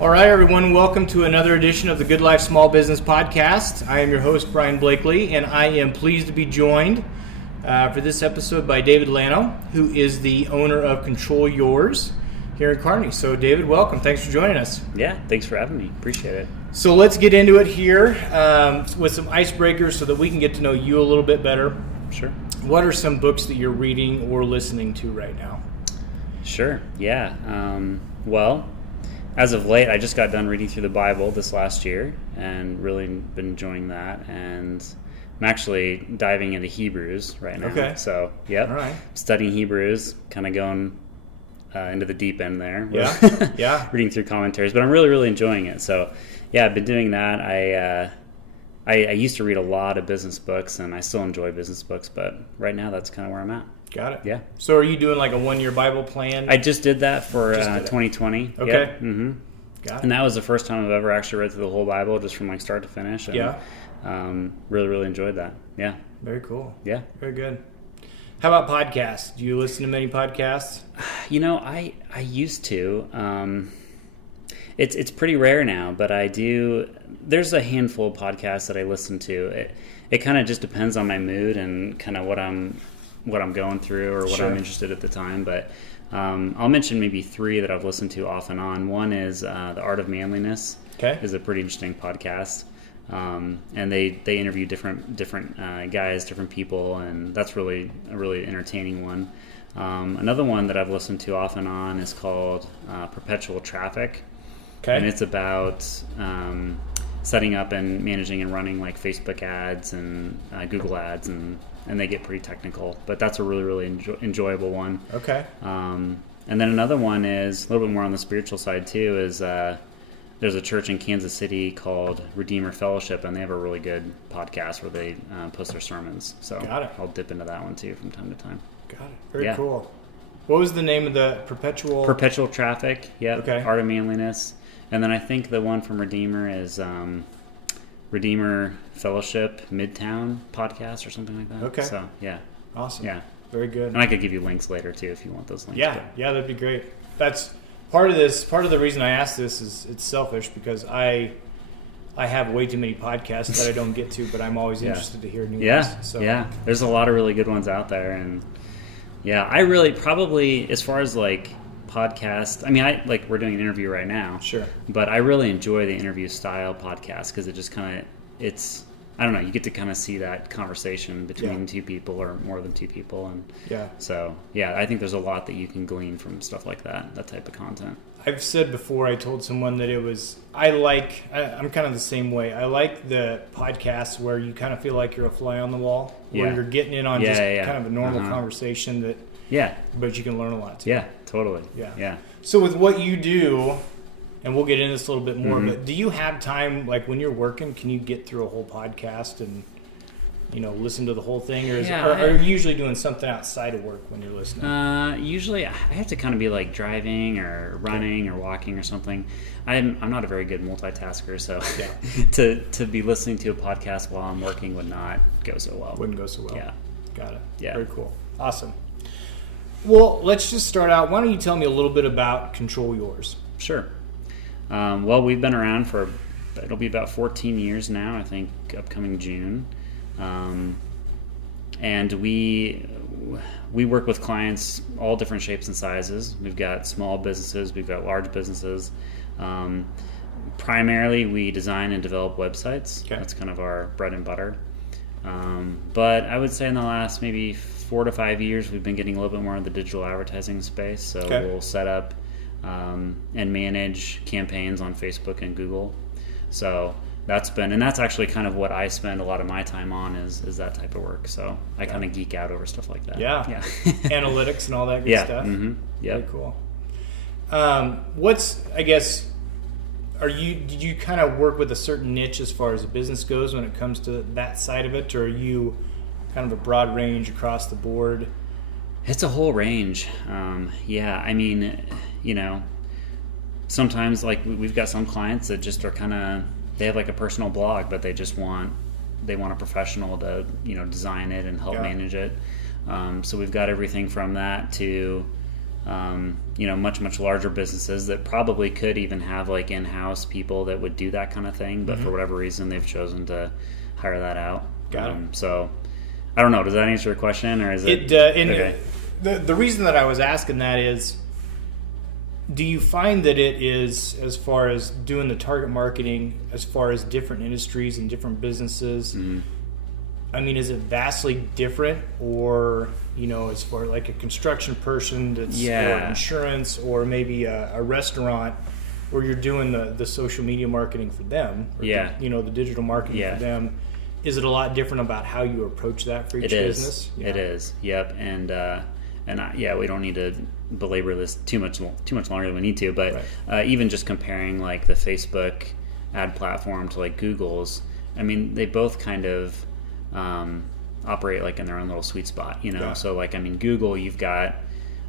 All right, everyone, welcome to another edition of the Good Life Small Business Podcast. I am your host, Brian Blakely, and I am pleased to be joined for this episode by David Lano, who is the owner of Control Yours here in Kearney. So, David, welcome. Thanks for joining us. Yeah, thanks for having me. Appreciate it. So let's get into it here with some icebreakers so that we can get to know you a little bit better. Sure. What are some books that you're reading or listening to right now? Sure, yeah. Well, as of late, I just got done reading through the Bible this last year and really been enjoying that. And I'm actually diving into Hebrews right now. Okay. So, yep. All right. Studying Hebrews, kind of going into the deep end there. Yeah, yeah. Reading through commentaries, but I'm really enjoying it. So, yeah, I've been doing that. I used to read a lot of business books, and I still enjoy business books, but right now that's kind of where I'm at. Got it. Yeah. So are you doing like a one-year Bible plan? I just did that for 2020. Okay. Yep. Mm-hmm. Got it. And that was the first time I've ever actually read through the whole Bible, just from like start to finish. And, yeah. Really enjoyed that. Yeah. Very cool. Yeah. Very good. How about podcasts? Do you listen to many podcasts? You know, I used to. It's pretty rare now, but I do. There's a handful of podcasts that I listen to. It kind of just depends on my mood and kind of what I'm going through or what Sure. I'm interested at the time. But I'll mention maybe three that I've listened to off and on. One is The Art of Manliness. Okay. Is a pretty interesting podcast. And they interview different guys, different people, and that's a really entertaining one. Another one that I've listened to off and on is called Perpetual Traffic. Okay. And it's about setting up and managing and running like Facebook ads and Google ads, and they get pretty technical. But that's a really enjoyable one. Okay. And then another one is a little bit more on the spiritual side too. Is there's a church in Kansas City called Redeemer Fellowship, and they have a really good podcast where they post their sermons. So Got it. I'll dip into that one too from time to time. Got it. Very cool. What was the name of the Perpetual Traffic. Yep. Okay. Art of Manliness. And then I think the one from Redeemer is Redeemer Fellowship Midtown podcast or something like that. Okay. So yeah. Awesome. Yeah. Very good. And I could give you links later too if you want those links. Yeah, that'd be great. That's part of this. Part of the reason I asked this is it's selfish because I have way too many podcasts that I don't get to, but I'm always interested to hear new ones. So. Yeah. There's a lot of really good ones out there, and yeah, I really probably as far as like podcast. I mean, we're doing an interview right now. Sure. But I really enjoy the interview style podcast because it just I don't know, you get to kind of see that conversation between two people or more than two people. And so, I think there's a lot that you can glean from stuff like that type of content. I've said before, I told someone that I'm kind of the same way. I like the podcasts where you kind of feel like you're a fly on the wall, where you're getting in on kind of a normal conversation but you can learn a lot too. Yeah, totally. Yeah. So with what you do, and we'll get into this a little bit more, Mm-hmm. but do you have time, like when you're working, can you get through a whole podcast and, listen to the whole thing? Or are you usually doing something outside of work when you're listening? Usually I have to kind of be like driving or running or walking or something. I'm not a very good multitasker, so to be listening to a podcast while I'm working would not go so well. Wouldn't go so well. Yeah. Got it. Yeah. Very cool. Awesome. Well, let's just start out. Why don't you tell me a little bit about Control Yours? Sure. Well, we've been around it'll be about 14 years now, I think, upcoming June. And we work with clients all different shapes and sizes. We've got small businesses, we've got large businesses. Primarily, we design and develop websites. Okay. That's kind of our bread and butter. But I would say in the last maybe 4 to 5 years, we've been getting a little bit more in the digital advertising space. So we'll set up and manage campaigns on Facebook and Google. So that's actually kind of what I spend a lot of my time on is that type of work. So I kind of geek out over stuff like that. Yeah. Analytics and all that good stuff. Mm-hmm. Yeah. Very cool. Did you kind of work with a certain niche as far as the business goes when it comes to that side of it, or are you kind of a broad range across the board? It's a whole range. I mean, sometimes like we've got some clients that just are they have like a personal blog, but they want a professional to, design it and help manage it. So we've got everything from that to much larger businesses that probably could even have like in-house people that would do that kind of thing, but for whatever reason they've chosen to hire that out. Got it. So I don't know. Does that answer your question, or is it? Okay. The reason that I was asking that is, do you find that it is, as far as doing the target marketing, as far as different industries and different businesses? I mean, is it vastly different, or as far like a construction person that's or insurance, or maybe a restaurant where you're doing the social media marketing for them, or the digital marketing for them? Is it a lot different about how you approach that for each business? It is. Yep. We don't need to belabor this too much longer than we need to, but even just comparing like the Facebook ad platform to like Google's, I mean, they both kind of operate like in their own little sweet spot, So like, I mean, Google, you've got,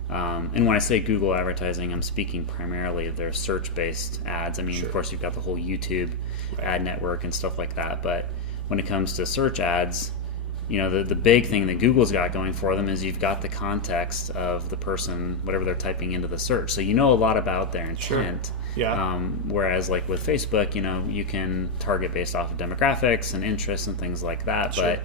and when I say Google advertising, I'm speaking primarily of their search-based ads. I mean, of course, you've got the whole YouTube ad network and stuff like that, but when it comes to search ads, the big thing that Google's got going for them is you've got the context of the person, whatever they're typing into the search. So a lot about their intent. Whereas like with Facebook, you can target based off of demographics and interests and things like that. But,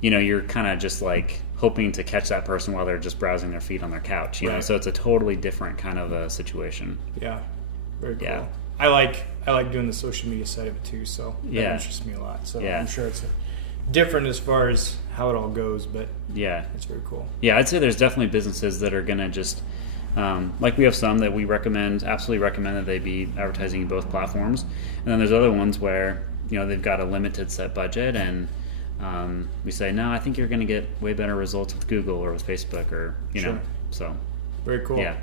you're kind of just like hoping to catch that person while they're just browsing their feed on their couch, know? So it's a totally different kind of a situation. Yeah. Very cool. Yeah. I like doing the social media side of it too, so that interests me a lot. So I'm sure it's different as far as how it all goes, but it's very cool. Yeah, I'd say there's definitely businesses that are going to just, like we have some that we absolutely recommend that they be advertising in both platforms. And then there's other ones where, they've got a limited set budget and we say, no, I think you're going to get way better results with Google or with Facebook or, know, so. Very cool. Yeah.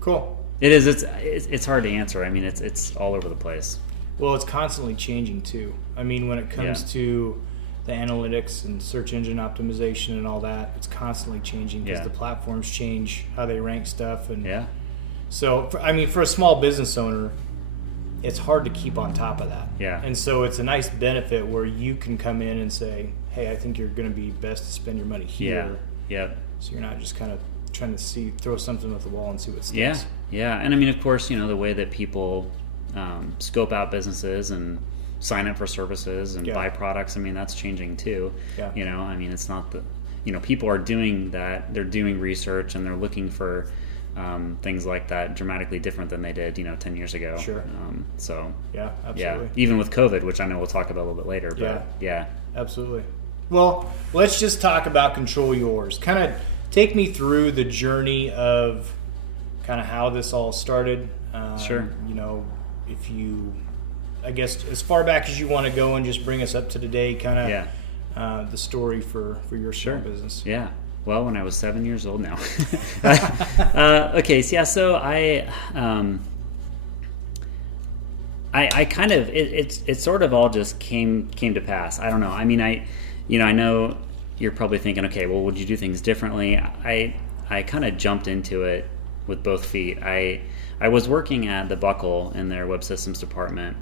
Cool. It is. It's hard to answer. I mean, it's all over the place. Well, it's constantly changing too. I mean, when it comes to the analytics and search engine optimization and all that, it's constantly changing because the platforms change how they rank stuff. And so, for a small business owner, it's hard to keep on top of that. Yeah. And so it's a nice benefit where you can come in and say, hey, I think you're going to be best to spend your money here. Yeah. Yep. So you're not just kind of trying to throw something at the wall and see what sticks. Yeah. And I mean, of course, the way that people scope out businesses and sign up for services and buy products, I mean, that's changing too. Yeah. I mean, it's not that, people are doing that. They're doing research and they're looking for things like that dramatically different than they did, 10 years ago. Sure. So. Yeah, absolutely. Yeah. Even with COVID, which I know we'll talk about a little bit later. But yeah. Absolutely. Well, let's just talk about Control Yours. Kind of take me through the journey of kind of how this all started. Sure. If you, I guess, as far back as you want to go and just bring us up to today, kind of the story for your small business. Yeah. Well, when I was 7 years old now. Okay. So I kind of, it sort of all just came to pass. I don't know. I mean, I know you're probably thinking, okay, well, would you do things differently? I kind of jumped into it with both feet. I was working at the Buckle in their web systems department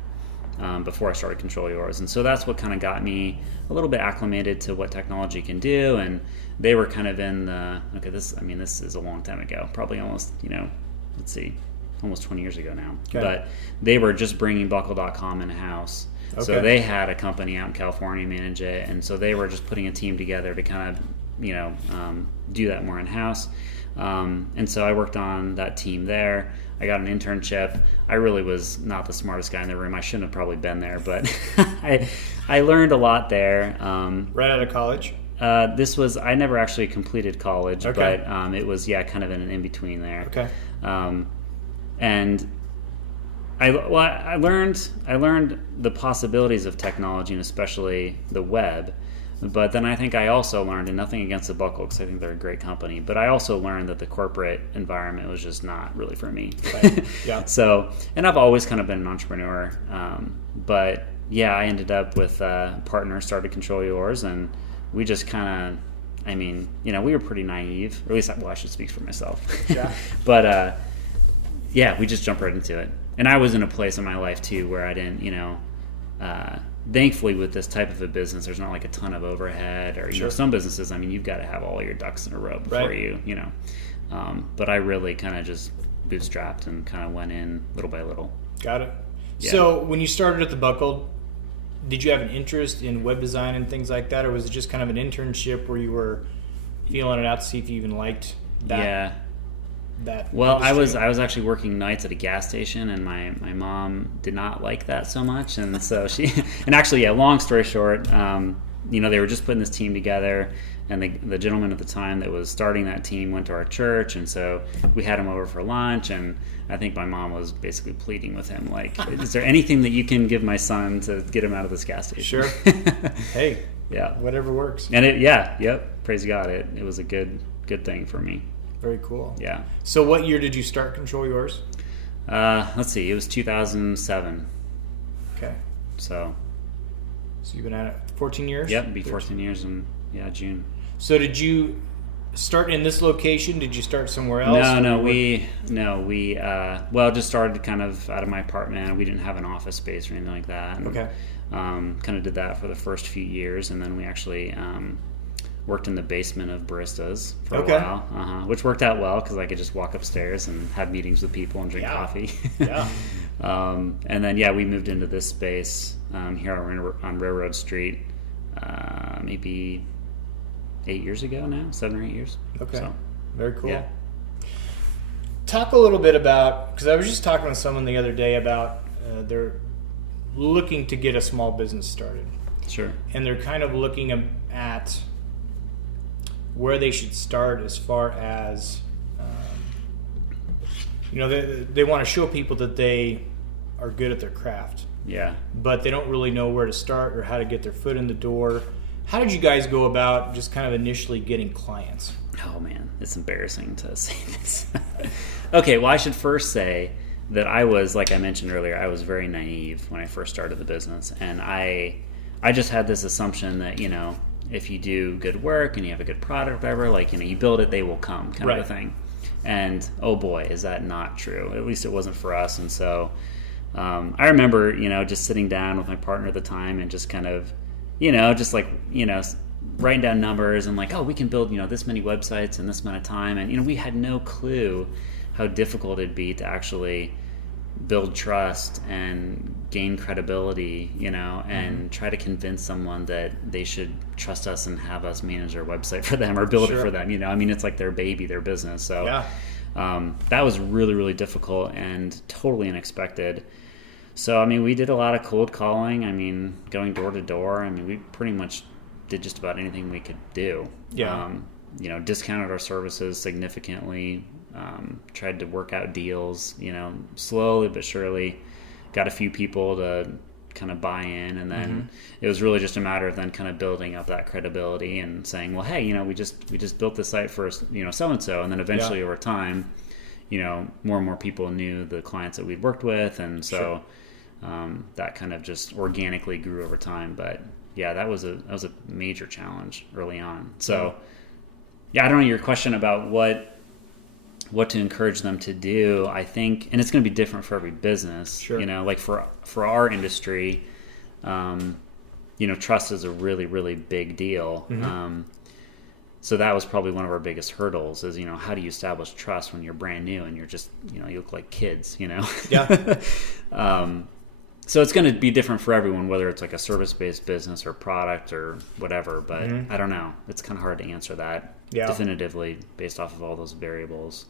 before I started Control Yours, and so that's what kind of got me a little bit acclimated to what technology can do. And they were kind of in the this is a long time ago, probably almost almost 20 years ago now. Okay. But they were just bringing Buckle.com in house. Okay. So they had a company out in California manage it, and so they were just putting a team together to kind of do that more in house. And so I worked on that team there. I got an internship. I really was not the smartest guy in the room. I shouldn't have probably been there, but I learned a lot there. Right out of college? I never actually completed college, but it was kind of in an in-between there. Okay. And I learned the possibilities of technology and especially the web. But then I think I also learned, and nothing against the Buckle because I think they're a great company, but I also learned that the corporate environment was just not really for me. Right. Yeah. So, and I've always kind of been an entrepreneur. But I ended up with a partner, started Control Yours, and we just kind of, we were pretty naive, or at least, I should speak for myself. Yeah. But, we just jumped right into it. And I was in a place in my life too where I didn't, thankfully with this type of a business, there's not like a ton of overhead or, some businesses, you've got to have all your ducks in a row before you But I really kind of just bootstrapped and kind of went in little by little. Got it. Yeah. So when you started at The Buckle, did you have an interest in web design and things like that, or was it just kind of an internship where you were feeling it out to see if you even liked that? Yeah. That well, industry? I was actually working nights at a gas station, and my mom did not like that so much, and so she and actually, yeah. Long story short, they were just putting this team together, and the gentleman at the time that was starting that team went to our church, and so we had him over for lunch, and I think my mom was basically pleading with him, like, is there anything that you can give my son to get him out of this gas station? Sure. Hey, yeah, whatever works. And praise God, it was a good thing for me. Very cool. Yeah. So what year did you start Control Yours? Let's see, it was 2007. Okay. So you've been at it 14 years? Yep, it'll be 14 years in June. So did you start in this location? Did you start somewhere else? We just started kind of out of my apartment. We didn't have an office space or anything like that. And, okay. Kind of did that for the first few years, and then we actually worked in the basement of baristas for a while, which worked out well because I could just walk upstairs and have meetings with people and drink coffee. Yeah. And then, we moved into this space here on Railroad Street maybe 8 years ago now, 7 or 8 years. Okay. So, very cool. Yeah. Talk a little bit about, because I was just talking with someone the other day about they're looking to get a small business started. Sure. And they're kind of looking at where they should start as far as, they want to show people that they are good at their craft. Yeah. But they don't really know where to start or how to get their foot in the door. How did you guys go about just kind of initially getting clients? Oh, man, it's embarrassing to say this. Okay, well, I should first say that I was, like I mentioned earlier, I was very naive when I first started the business. And I just had this assumption that, if you do good work and you have a good product or whatever, you build it, they will come kind of a thing. And, oh boy, is that not true. At least it wasn't for us. And so I remember, just sitting down with my partner at the time and just kind of, writing down numbers and we can build, this many websites in this amount of time. And, we had no clue how difficult it'd be to actually build trust and gain credibility, and try to convince someone that they should trust us and have us manage their website for them or build it for them. It's like their baby, their business. So that was really, really difficult and totally unexpected. So, we did a lot of cold calling, going door to door. We pretty much did just about anything we could do. Yeah. Discounted our services significantly, tried to work out deals, slowly but surely, got a few people to kind of buy in. And then it was really just a matter of then kind of building up that credibility and saying, well, hey, we just built this site for, so-and-so. And then eventually over time, more and more people knew the clients that we'd worked with. And so that kind of just organically grew over time. But yeah, that was a major challenge early on. So I don't know your question about what to encourage them to do. I think, and it's going to be different for every business. Sure. For our industry, trust is a really, really big deal. Mm-hmm. So that was probably one of our biggest hurdles is, how do you establish trust when you're brand new and you're just, you look like kids, Yeah. So it's going to be different for everyone, whether it's like a service-based business or product or whatever. But I don't know. It's kind of hard to answer that definitively based off of all those variables.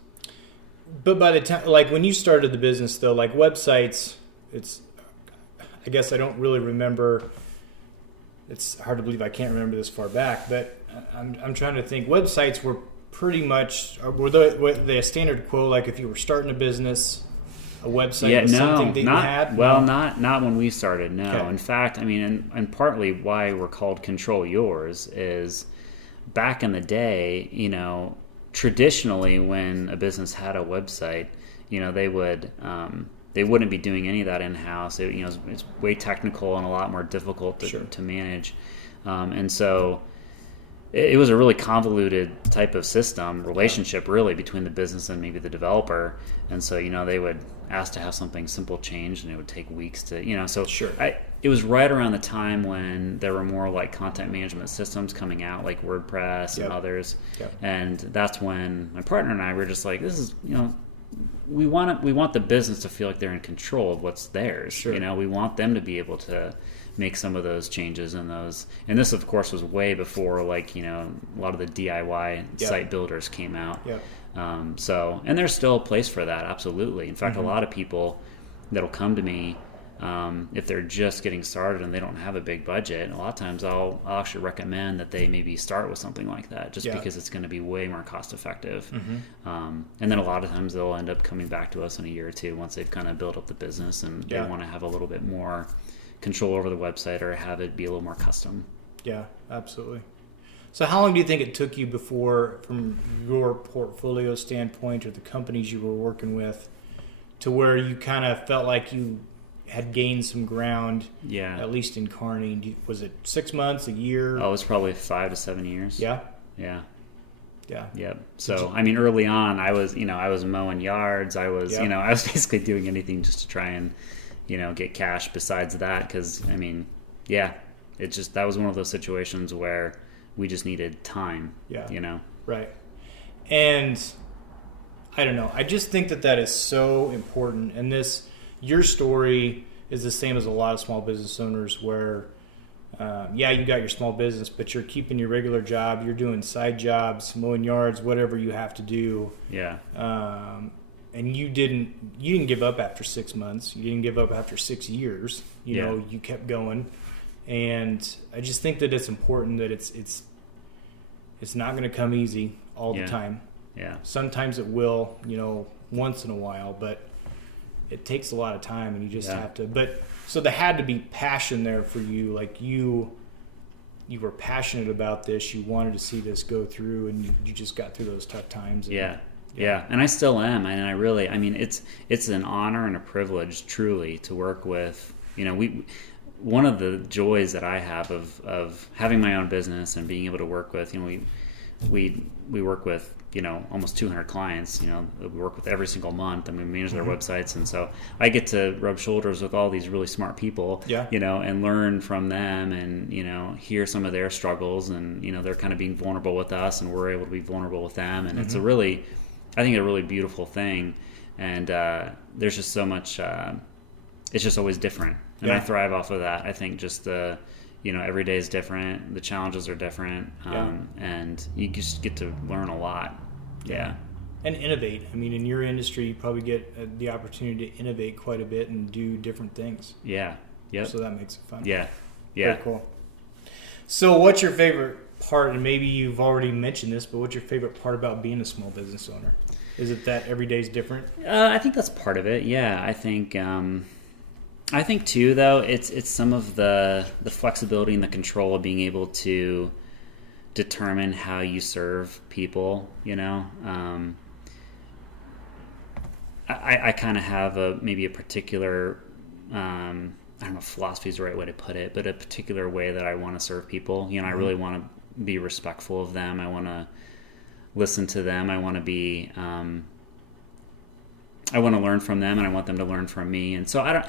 But by the time, when you started the business, though, websites, I guess I don't really remember. It's hard to believe I can't remember this far back, but I'm trying to think. Websites were pretty much, were they a standard quo? If you were starting a business, a website was something that you had? Well, not when we started, no. Okay. In fact, and partly why we're called Control Yours is back in the day, traditionally when a business had a website, they wouldn't be doing any of that in-house. It's way technical and a lot more difficult to manage. And so, it was a really convoluted type of system relationship, really, between the business and maybe the developer. And so, they would ask to have something simple changed, and it would take weeks to, so sure. It was right around the time when there were more like content management systems coming out, like WordPress and others. Yep. And that's when my partner and I were just like, this is, we want the business to feel like they're in control of what's theirs. Sure. We want them to be able to make some of those changes and this of course was way before like a lot of the DIY site builders came out. And there's still a place for that, absolutely. In fact, a lot of people that'll come to me if they're just getting started and they don't have a big budget, a lot of times I'll actually recommend that they maybe start with something like that, just because it's going to be way more cost effective. And then a lot of times they'll end up coming back to us in a year or two once they've kind of built up the business and they want to have a little bit more control over the website or have it be a little more custom. Yeah, absolutely. So how long do you think it took you before, from your portfolio standpoint or the companies you were working with, to where you kind of felt like you had gained some ground, at least in Kearney? Was it 6 months, a year? Oh, it was probably 5 to 7 years. Yeah? Yeah. Yeah. Yep. So, early on, I was mowing yards. I was, I was basically doing anything just to try and, get cash besides that. Because, it just, that was one of those situations where we just needed time. Yeah. Right. And I don't know. I just think that is so important. And your story is the same as a lot of small business owners where, you got your small business, but you're keeping your regular job. You're doing side jobs, mowing yards, whatever you have to do. Yeah. And you didn't give up after 6 months. You didn't give up after 6 years. You kept going. And I just think that it's important that it's not going to come easy all the time. Yeah. Sometimes it will, once in a while, but it takes a lot of time, and you just have to. But so there had to be passion there for you. Like you were passionate about this. You wanted to see this go through, and you just got through those tough times. And, and I still am, and I really, it's an honor and a privilege, truly, to work with. One of the joys that I have of having my own business and being able to work with, we work with almost 200 clients, we work with every single month, and we manage their websites. And so I get to rub shoulders with all these really smart people, and learn from them and, hear some of their struggles, and, they're kind of being vulnerable with us, and we're able to be vulnerable with them. And it's a really beautiful thing. And there's just so much, it's just always different. And I thrive off of that. I think just every day is different. The challenges are different. And you just get to learn a lot. Yeah. And innovate. In your industry, you probably get the opportunity to innovate quite a bit and do different things. Yeah. Yep. So that makes it fun. Yeah. Very cool. So what's your favorite part? And maybe you've already mentioned this, but what's your favorite part about being a small business owner? Is it that every day is different? I think that's part of it. Yeah. I think too, though, it's some of the flexibility and the control of being able to determine how you serve people. I kind of have maybe a particular, I don't know if philosophy is the right way to put it, but a particular way that I want to serve people. I really want to be respectful of them. I want to listen to them. I want to be. I want to learn from them, and I want them to learn from me. And so I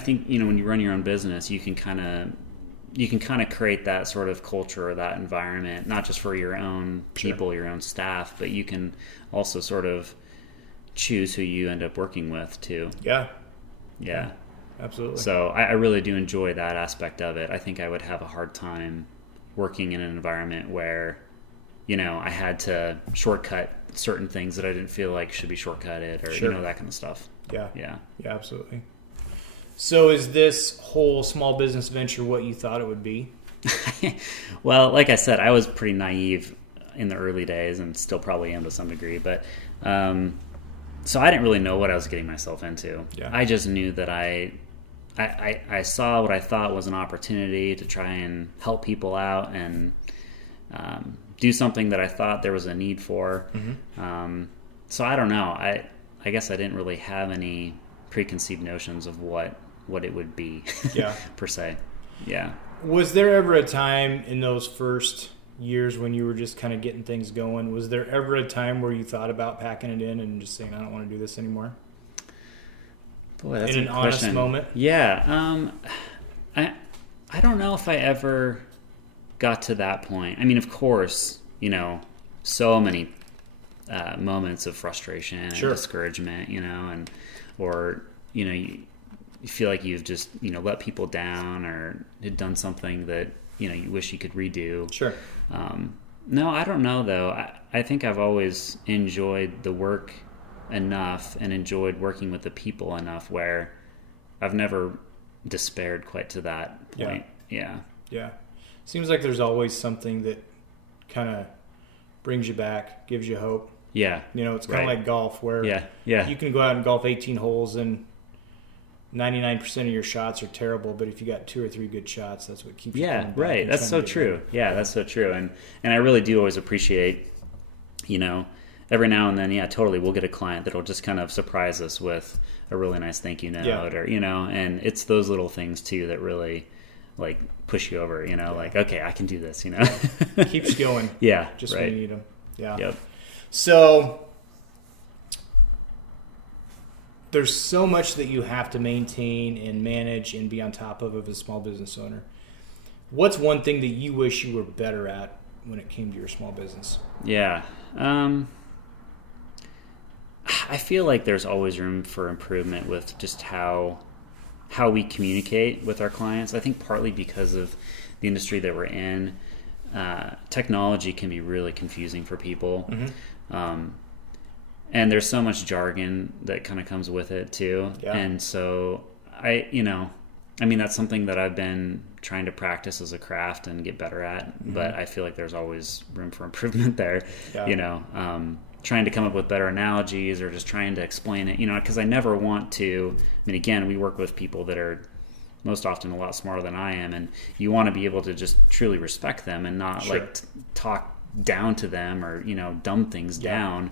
think, when you run your own business, you can kind of create that sort of culture or that environment, not just for your own people, your own staff, but you can also sort of choose who you end up working with too. Yeah. Absolutely. So I really do enjoy that aspect of it. I think I would have a hard time working in an environment where, I had to shortcut certain things that I didn't feel like should be shortcutted, or that kind of stuff. Yeah, absolutely. So is this whole small business venture what you thought it would be? Well, like I said, I was pretty naive in the early days, and still probably am to some degree. But so I didn't really know what I was getting myself into. I just knew that I saw what I thought was an opportunity to try and help people out and do something that I thought there was a need for. So I don't know. I guess I didn't really have any preconceived notions of what it would be per se. Yeah. Was there ever a time in those first years when you were just kind of getting things going, was there ever a time where you thought about packing it in and just saying, I don't want to do this anymore? Boy, that's in an honest moment? Yeah. I don't know if I ever got to that point. I mean, of course, so many moments of frustration and discouragement, or you feel like you've just, let people down or had done something that, you wish you could redo. Sure. No, I don't know, though. I think I've always enjoyed the work enough and enjoyed working with the people enough where I've never despaired quite to that point. Yeah. Seems like there's always something that kind of brings you back, gives you hope. Yeah. It's kind of like golf where you can go out and golf 18 holes and 99% of your shots are terrible, but if you got 2 or 3 good shots, that's what keeps you coming back. Right. That's so true. Yeah, that's so true. And I really do always appreciate, every now and then, totally, we'll get a client that'll just kind of surprise us with a really nice thank you note or, and it's those little things too that really like push you over, like, okay, I can do this, Keeps you going. Yeah. Just when you need them. Yeah. Yep. So there's so much that you have to maintain and manage and be on top of a small business owner. What's one thing that you wish you were better at when it came to your small business? Yeah. I feel like there's always room for improvement with just how we communicate with our clients. I think partly because of the industry that we're in, technology can be really confusing for people. Mm-hmm. And there's so much jargon that kind of comes with it too. Yeah. And so that's something that I've been trying to practice as a craft and get better at, mm-hmm. but I feel like there's always room for improvement there. Yeah. Trying to come up with better analogies or just trying to explain it, because I never want to, again, we work with people that are most often a lot smarter than I am, and you want to be able to just truly respect them and not talk down to them or, dumb things down.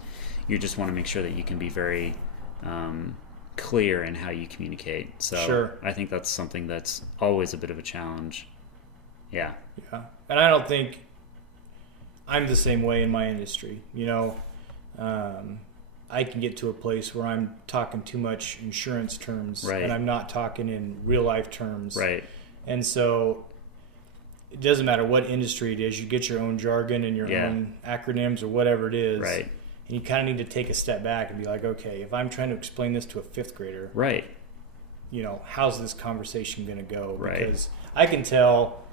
You just want to make sure that you can be very clear in how you communicate. So I think that's something that's always a bit of a challenge. Yeah. And I don't think I'm the same way in my industry. I can get to a place where I'm talking too much insurance terms and I'm not talking in real life terms. Right. And so it doesn't matter what industry it is, you get your own jargon and your own acronyms or whatever it is. Right. And you kind of need to take a step back and be like, okay, if I'm trying to explain this to a 5th grader, how's this conversation going to go? Because I can tell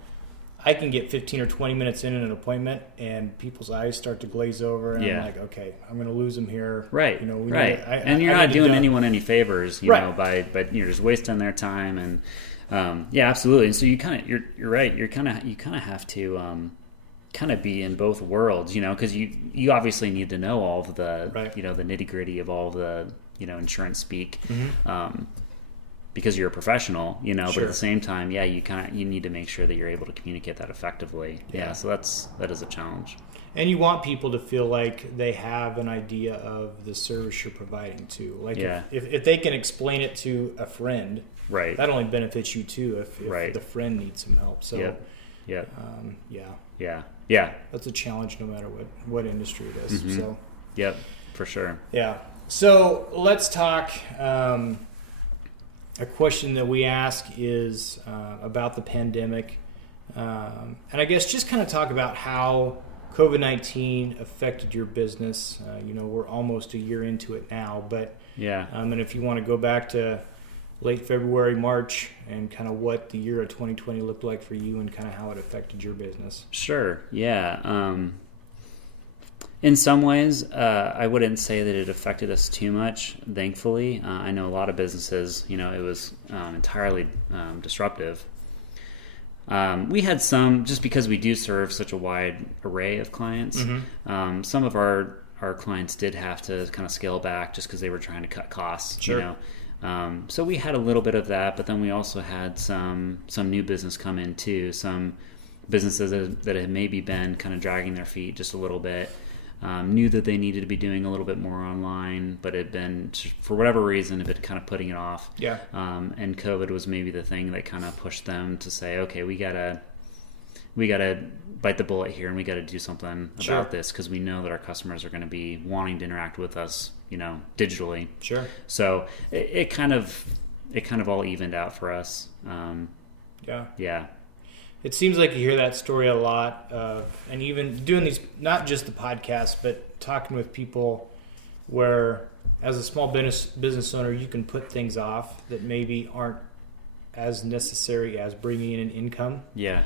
I can get 15 or 20 minutes in an appointment and people's eyes start to glaze over and I'm like, okay, I'm going to lose them here. Right. And you're not doing anyone any favors, by you're just wasting their time. And absolutely. And so you kind of, you're right. You kind of have to kind of be in both worlds, because you obviously need to know all of the, the nitty gritty of all the, insurance speak. Mm-hmm. Because you're a professional, but at the same time, you need to make sure that you're able to communicate that effectively. So that is a challenge. And you want people to feel like they have an idea of the service you're providing too. Like if they can explain it to a friend, that only benefits you too if the friend needs some help. So that's a challenge no matter what industry it is. Mm-hmm. So for sure. So let's talk. A question that we ask is about the pandemic. And I guess just kind of talk about how COVID-19 affected your business. We're almost a year into it now, but and if you want to go back to late February, March, and kind of what the year of 2020 looked like for you and kind of how it affected your business. Sure. In some ways, I wouldn't say that it affected us too much, thankfully. I know a lot of businesses, it was entirely disruptive. We had some, just because we do serve such a wide array of clients, mm-hmm. Some of our clients did have to kind of scale back just because they were trying to cut costs. So we had a little bit of that, but then we also had some new business come in too, some businesses that had maybe been kind of dragging their feet just a little bit. Knew that they needed to be doing a little bit more online, but had been, for whatever reason, had been kind of putting it off. And COVID was maybe the thing that kind of pushed them to say, okay, we gotta we got to bite the bullet here and we got to do something about this, because we know that our customers are going to be wanting to interact with us, digitally. Sure. So it kind of all evened out for us. Yeah. It seems like you hear that story a lot, and even doing these, not just the podcast, but talking with people where, as a small business owner, you can put things off that maybe aren't as necessary as bringing in an income. Yeah.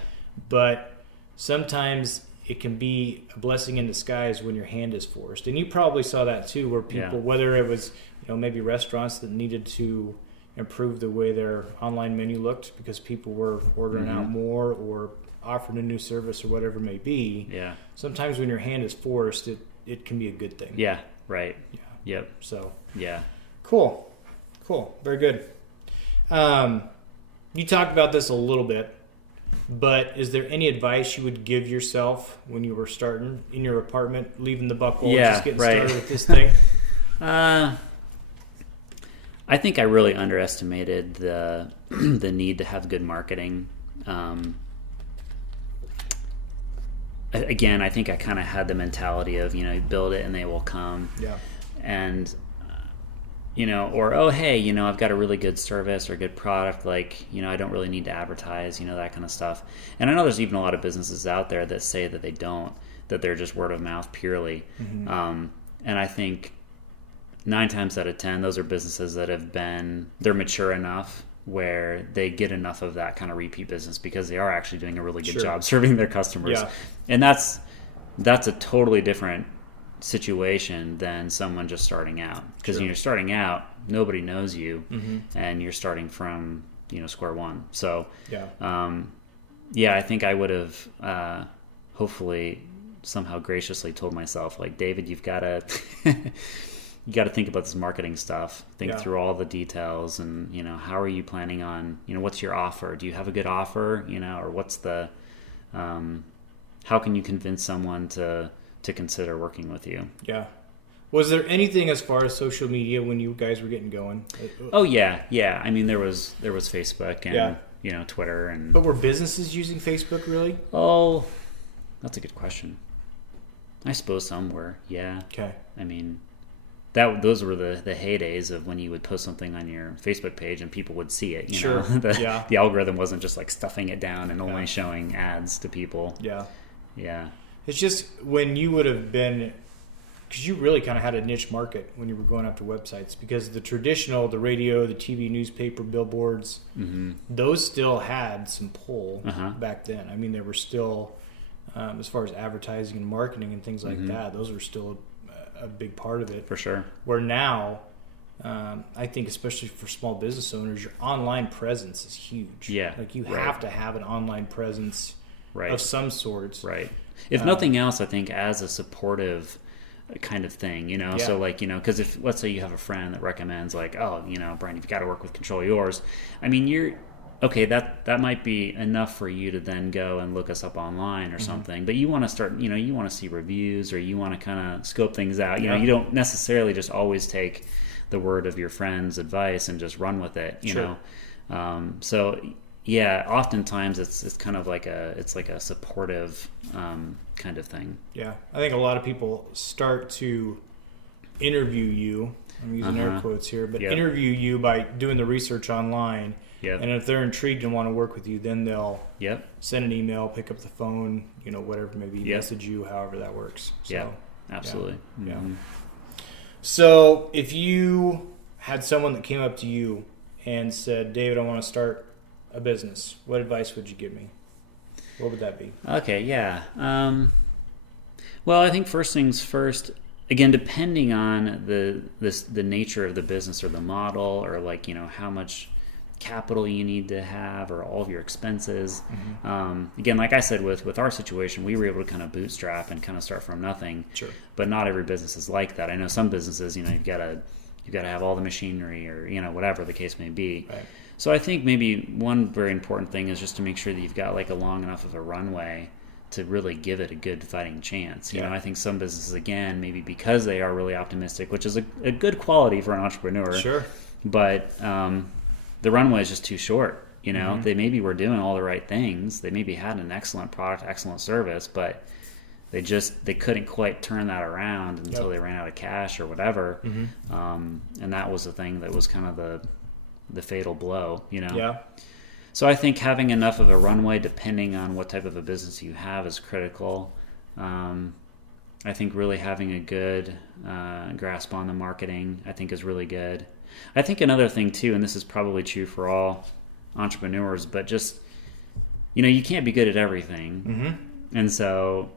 But sometimes it can be a blessing in disguise when your hand is forced. And you probably saw that too, where people, whether it was, maybe restaurants that needed to improve the way their online menu looked because people were ordering out more or offering a new service or whatever it may be. Yeah. Sometimes when your hand is forced, it can be a good thing. Yeah. Right. Yeah. Yep. So. Yeah. Cool. Very good. You talked about this a little bit, but is there any advice you would give yourself when you were starting in your apartment, leaving the buckle, just getting started with this thing? I think I really underestimated the need to have good marketing. Again, I think I kind of had the mentality of, build it and they will come. Yeah. And, or, oh, hey, I've got a really good service or good product. Like, I don't really need to advertise, that kind of stuff. And I know there's even a lot of businesses out there that say that they don't, that they're just word of mouth purely. Mm-hmm. And I think 9 times out of 10, those are businesses that they're mature enough where they get enough of that kind of repeat business because they are actually doing a really good job serving their customers. Yeah. And that's a totally different situation than someone just starting out. Because when you're starting out, nobody knows you, and you're starting from, square one. So, I think I would have hopefully somehow graciously told myself, like, David, you've got to... You got to think about this marketing stuff. Think through all the details, and how are you planning on? What's your offer? Do you have a good offer? Or what's the? How can you convince someone to consider working with you? Yeah. Was there anything as far as social media when you guys were getting going? Oh yeah. I mean, there was Facebook and Twitter and. But were businesses using Facebook really? Oh, that's a good question. I suppose some were. Yeah. Okay. I mean. Those were the heydays of when you would post something on your Facebook page and people would see it. You know? The algorithm wasn't just like stuffing it down and only showing ads to people. Yeah. It's just when you would have been, because you really kind of had a niche market when you were going after websites, because the traditional, the radio, the TV, newspaper, billboards, those still had some pull back then. I mean, they were still, as far as advertising and marketing and things like that, those were still a big part of it. For sure. Where now, I think especially for small business owners, your online presence is huge. Yeah. Like you have to have an online presence of some sorts. Right. If nothing else, I think as a supportive kind of thing, so like, because if, let's say you have a friend that recommends like, oh, Brian, you've got to work with Control Yours. I mean, okay, that might be enough for you to then go and look us up online or something. But you want to start, you want to see reviews, or you want to kind of scope things out. You don't necessarily just always take the word of your friend's advice and just run with it. You know, so yeah, oftentimes it's kind of like a supportive kind of thing. Yeah, I think a lot of people start to interview you. I'm using air quotes here, but interview you by doing the research online. Yep. And if they're intrigued and want to work with you, then they'll send an email, pick up the phone, whatever, maybe message you, however that works. So, yeah, absolutely. Yeah. So if you had someone that came up to you and said, David, I want to start a business, what advice would you give me? What would that be? Okay, yeah. Well, I think first things first, again, depending on the nature of the business or the model, or like, how much capital you need to have, or all of your expenses. Again, like I said, with our situation, we were able to kind of bootstrap and kind of start from nothing. Sure. But not every business is like that. I know some businesses, you've got to have all the machinery, or whatever the case may be. Right. So I think maybe one very important thing is just to make sure that you've got like a long enough of a runway to really give it a good fighting chance. You know, I think some businesses, again, maybe because they are really optimistic, which is a good quality for an entrepreneur. Sure. But the runway is just too short. You know, they maybe were doing all the right things. They maybe had an excellent product, excellent service, but they couldn't quite turn that around until they ran out of cash or whatever. And that was the thing that was kind of the fatal blow, you know? Yeah. So I think having enough of a runway, depending on what type of a business you have, is critical. I think really having a good grasp on the marketing, I think, is really good. I think another thing too, and this is probably true for all entrepreneurs, but just, you know, you can't be good at everything. And so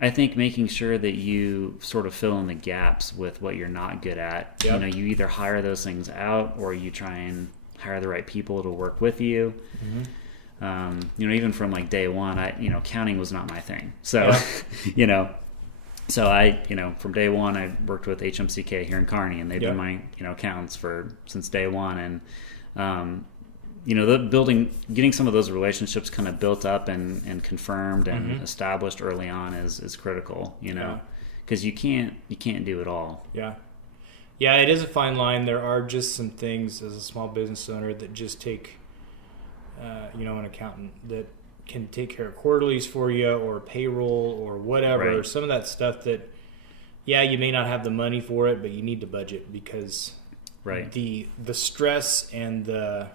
I think making sure that you sort of fill in the gaps with what you're not good at. You know, you either hire those things out or you try and hire the right people to work with you. You know, even from like day one, accounting was not my thing. So, from day one, I worked with HMCK here in Kearney, and they've been my, accountants since day one. And, getting some of those relationships kind of built up and confirmed and established early on is critical, because you can't do it all. Yeah, it is a fine line. There are just some things as a small business owner that just take, an accountant that can take care of quarterlies for you or payroll or whatever. Right. Some of that stuff that, you may not have the money for it, but you need to budget because the stress and the,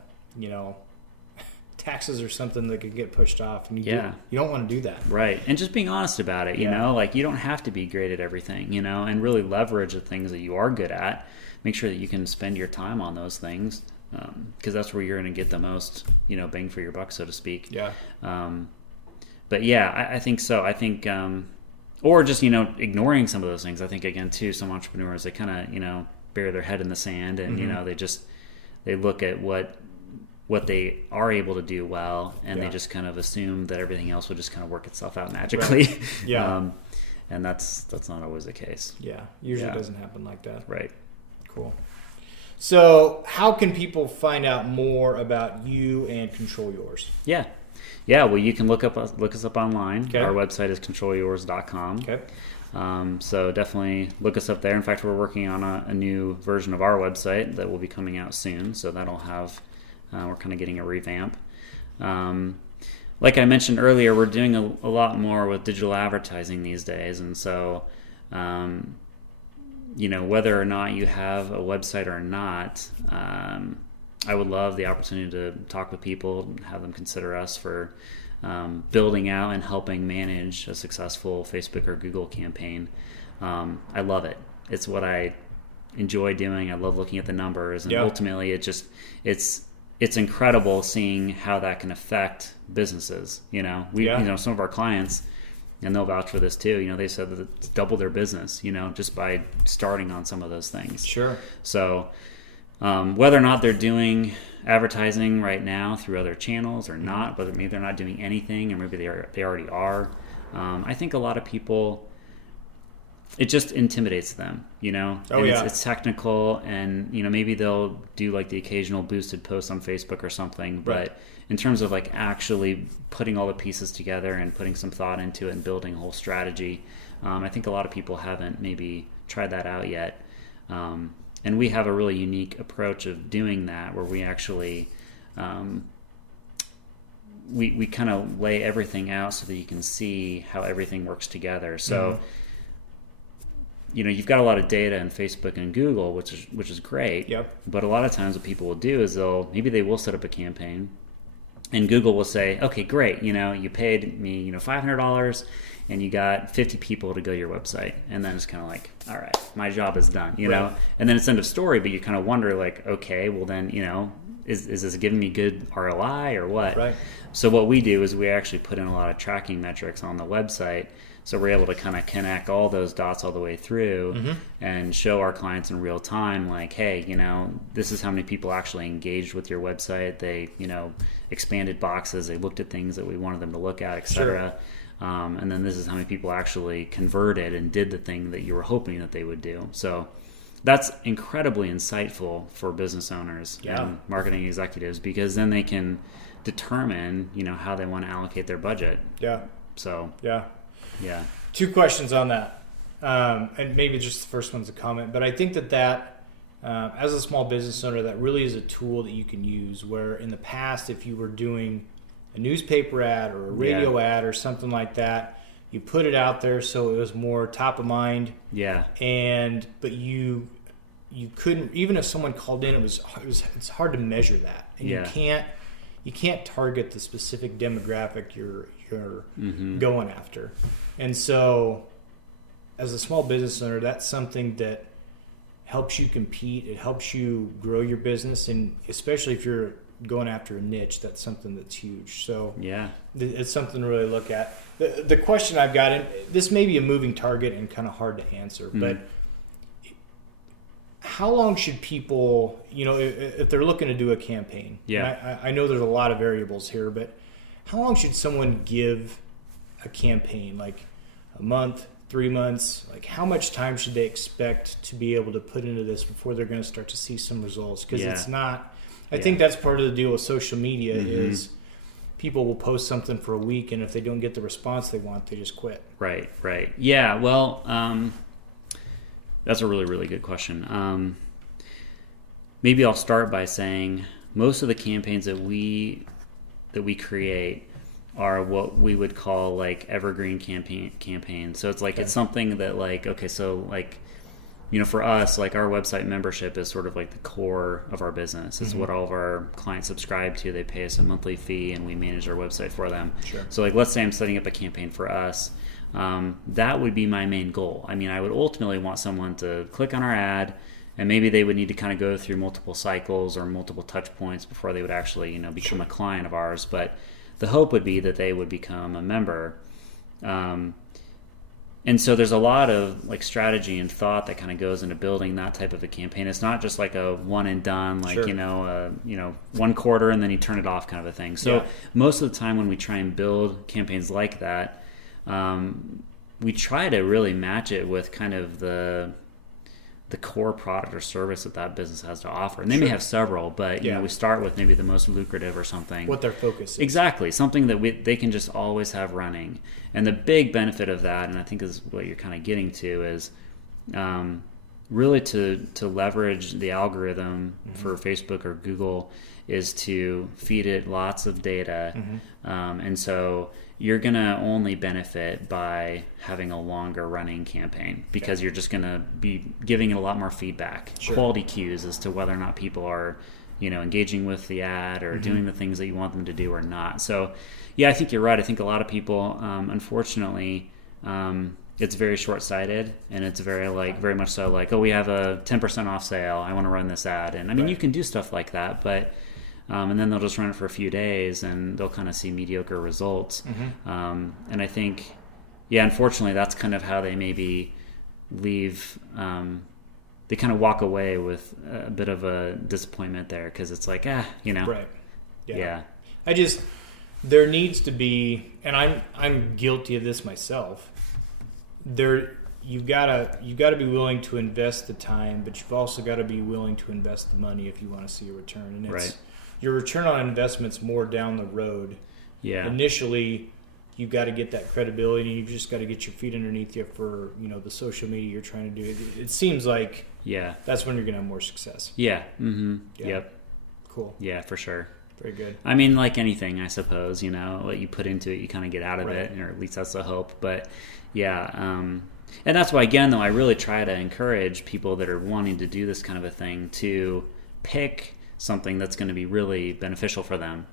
taxes or something that could get pushed off, and you don't want to do that. Right. And just being honest about it, you don't have to be great at everything, and really leverage the things that you are good at. Make sure that you can spend your time on those things, because that's where you're going to get the most, bang for your buck, so to speak. But I think so. I think, or just, ignoring some of those things. I think, again, too, some entrepreneurs, they kind of, bury their head in the sand and, they look at what they are able to do well, and they just kind of assume that everything else will just kind of work itself out magically. Right. And that's not always the case. Usually it doesn't happen like that. Right. Cool. So how can people find out more about you and Control Yours? Well, you can look us up online. Okay. Our website is controlyours.com. Okay. So definitely look us up there. In fact, we're working on a new version of our website that will be coming out soon. So that'll have, we're kind of getting a revamp. Like I mentioned earlier, we're doing a lot more with digital advertising these days. And so, whether or not you have a website or not, I would love the opportunity to talk with people, have them consider us for building out and helping manage a successful Facebook or Google campaign. I love it. It's what I enjoy doing. I love looking at the numbers, and ultimately it's incredible seeing how that can affect businesses. Some of our clients, and they'll vouch for this too, they said that it's doubled their business, just by starting on some of those things. Sure. So whether or not they're doing advertising right now through other channels or not, whether maybe they're not doing anything or maybe they already are, I think a lot of people, it just intimidates them, It's technical, and maybe they'll do like the occasional boosted post on Facebook or something, but in terms of like actually putting all the pieces together and putting some thought into it and building a whole strategy, I think a lot of people haven't maybe tried that out yet. And we have a really unique approach of doing that, where we actually we kind of lay everything out so that you can see how everything works together. So you've got a lot of data in Facebook and Google, which is great. Yep. But a lot of times what people will do is they will set up a campaign, and Google will say, okay, great, you paid me $500 and you got 50 people to go to your website, and then it's kind of like, all right, my job is done, know, and then it's end of story. But you kind of wonder, like, okay, well then, is this giving me good ROI or what? Right. So what we do is we actually put in a lot of tracking metrics on the website, so we're able to kind of connect all those dots all the way through and show our clients in real time, like, hey, this is how many people actually engaged with your website. They, expanded boxes, they looked at things that we wanted them to look at, etc. Sure. And then this is how many people actually converted and did the thing that you were hoping that they would do. So that's incredibly insightful for business owners and marketing executives, because then they can determine, how they want to allocate their budget. So two questions on that, and maybe just the first one's a comment, but I think that as a small business owner, that really is a tool that you can use. Where in the past, if you were doing a newspaper ad or a radio ad or something like that, you put it out there so it was more top of mind. Yeah. But you couldn't, even if someone called in, it's hard to measure that, and you can't target the specific demographic you're going after. And so, as a small business owner, that's something that helps you compete. It helps you grow your business, and especially if you're going after a niche, that's something that's huge. So it's something to really look at. The question I've got, and this may be a moving target and kind of hard to answer, but how long should people, if they're looking to do a campaign? I know there's a lot of variables here, but how long should someone give a campaign? Like a month, 3 months? Like how much time should they expect to be able to put into this before they're going to start to see some results? Because it's not, I think that's part of the deal with social media is people will post something for a week, and if they don't get the response they want, they just quit. Right. Yeah, well, that's a really, really good question. Maybe I'll start by saying most of the campaigns that we create are what we would call like evergreen campaigns. So it's like it's something that like, okay, so like, for us, like our website membership is sort of like the core of our business. It's what all of our clients subscribe to. They pay us a monthly fee, and we manage our website for them. Sure. So like, let's say I'm setting up a campaign for us. That would be my main goal. I mean, I would ultimately want someone to click on our ad, and maybe they would need to kind of go through multiple cycles or multiple touch points before they would actually, become a client of ours. But the hope would be that they would become a member. And so there's a lot of like strategy and thought that kind of goes into building that type of a campaign. It's not just like a one and done, like, 1 quarter and then you turn it off kind of a thing. So most of the time when we try and build campaigns like that, we try to really match it with kind of the core product or service that business has to offer. And they may have several, but we start with maybe the most lucrative or something. What their focus is. Exactly. Something that they can just always have running. And the big benefit of that, and I think is what you're kind of getting to, is really to leverage the algorithm for Facebook or Google is to feed it lots of data. And so you're going to only benefit by having a longer running campaign because you're just going to be giving it a lot more feedback, quality cues as to whether or not people are, engaging with the ad or doing the things that you want them to do or not. So, I think you're right. I think a lot of people, unfortunately, it's very short-sighted, and it's very much so like, oh, we have a 10% off sale. I want to run this ad. And I mean, you can do stuff like that, but and then they'll just run it for a few days and they'll kind of see mediocre results. And I think, unfortunately, that's kind of how they maybe leave. They kind of walk away with a bit of a disappointment there because it's like, Right. Yeah. There needs to be, and I'm guilty of this myself. You've got to be willing to invest the time, but you've also got to be willing to invest the money if you want to see a return. And it's your return on investment's more down the road. Yeah. Initially, you've got to get that credibility. You've just got to get your feet underneath you for the social media you're trying to do. It seems like that's when you're going to have more success. Yeah. Yep. Cool. Yeah, for sure. Very good. I mean, like anything, I suppose, what you put into it, you kind of get out of it, or at least that's the hope. But and that's why, again, though, I really try to encourage people that are wanting to do this kind of a thing to pick something that's going to be really beneficial for them,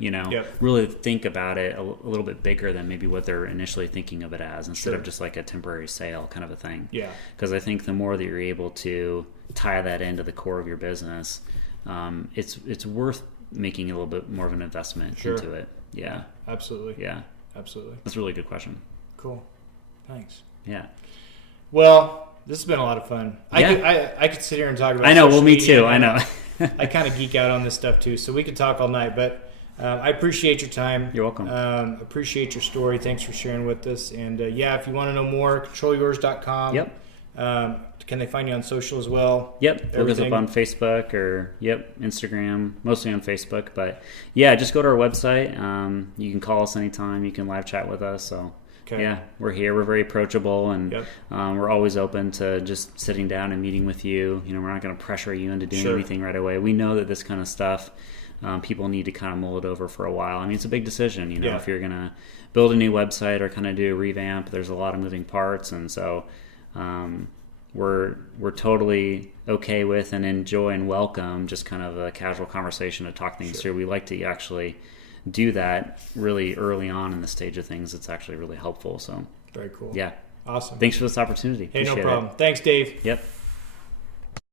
really think about it a little bit bigger than maybe what they're initially thinking of it as, instead of just like a temporary sale kind of a thing. Yeah. Because I think the more that you're able to tie that into the core of your business, it's worth making a little bit more of an investment into it. Yeah. Absolutely. Yeah. Absolutely. That's a really good question. Cool. Thanks. Yeah. Well, this has been a lot of fun. Yeah. I could sit here and talk about. I know. Well, me too. I know. I kind of geek out on this stuff too, so we could talk all night. But I appreciate your time. You're welcome. Appreciate your story. Thanks for sharing with us. And if you want to know more, controlyours.com. Yep. Can they find you on social as well? Yep. Look us up on Facebook or Instagram, mostly on Facebook. But just go to our website. You can call us anytime. You can live chat with us. So Okay. Yeah, we're here. We're very approachable, and we're always open to just sitting down and meeting with you. You know, we're not going to pressure you into doing anything right away. We know that this kind of stuff, people need to kind of mull it over for a while. I mean, it's a big decision. You know, if you're going to build a new website or kind of do a revamp, there's a lot of moving parts, and so we're totally okay with and enjoy and welcome just kind of a casual conversation to talk things through. We like to actually do that really early on in the stage of things. It's actually really helpful. So very cool. Yeah. Awesome. Thanks for this opportunity. Hey, no problem. Thanks, Dave. Yep.